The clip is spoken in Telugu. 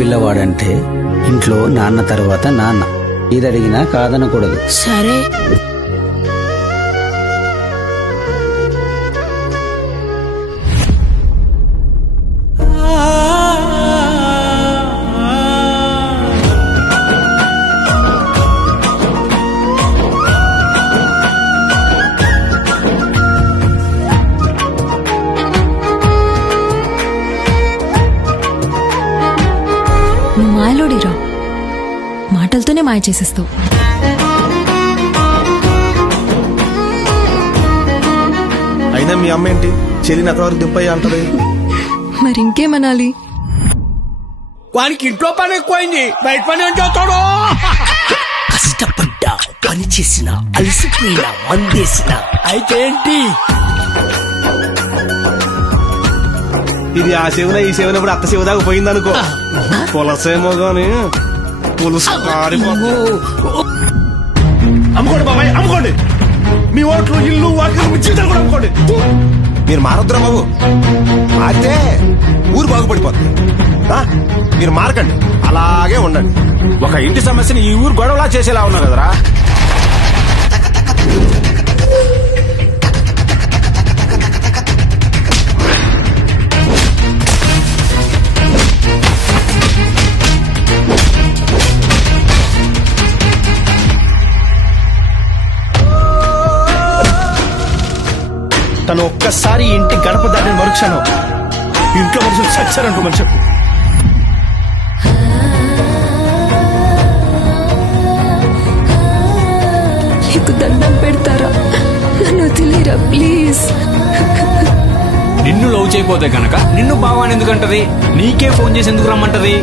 పిల్లవాడంటే ఇంట్లో నాన్న తర్వాత నాన్న. ఇది అడిగినా కాదనకూడదు. సరే. నువ్వు మాయలోడిరా, మాటలతోనే మాయ చేసేస్తావు. అయినా మీ అమ్మ ఏంటి చెల్లిని అంతవరకు దింపయ్యా అంటది? మరి ఇంకేమనాలి? వానికి ఇంట్లో పని ఎక్కువైంది, బయట పని ఏం చేస్తాడు? కష్టపడ్డా, పని చేసిన, అలసిపోయినా, మందేసిన అయితే ఏంటి? ఇది ఆ సేవన ఈ సేవన ఇప్పుడు అత్త సేవ దాకా పోయిందనుకో, పులసేమో గాని పులుసు అమ్ముకోండి బాబాయ్, అమ్ముకోండి. మీ ఓట్లు, ఇల్లు, వాకిలు, జీతాలు కూడా అమ్ముకోండి. మీరు మారొద్దురా బాబు, మారితే ఊరు బాగుపడిపోతుంది. మీరు మారకండి, అలాగే ఉండండి. ఒక ఇంటి సమస్యని ఈ ఊరు గొడవలా చేసేలా ఉన్నా కదరా. తను ఒక్కసారి ఇంటి గడప దాటిన మరుక్షణం ఇంట్లో మనుషులు చచ్చారనుకో మరి చెప్పు. నీకు దండం పెడతారా, నన్ను వదిలేరా ప్లీజ్. నిన్ను లవ్ చేయపోతే గనక నిన్ను బావాని ఎందుకంటది? నీకే ఫోన్ చేసి ఎందుకు రమ్మంటది?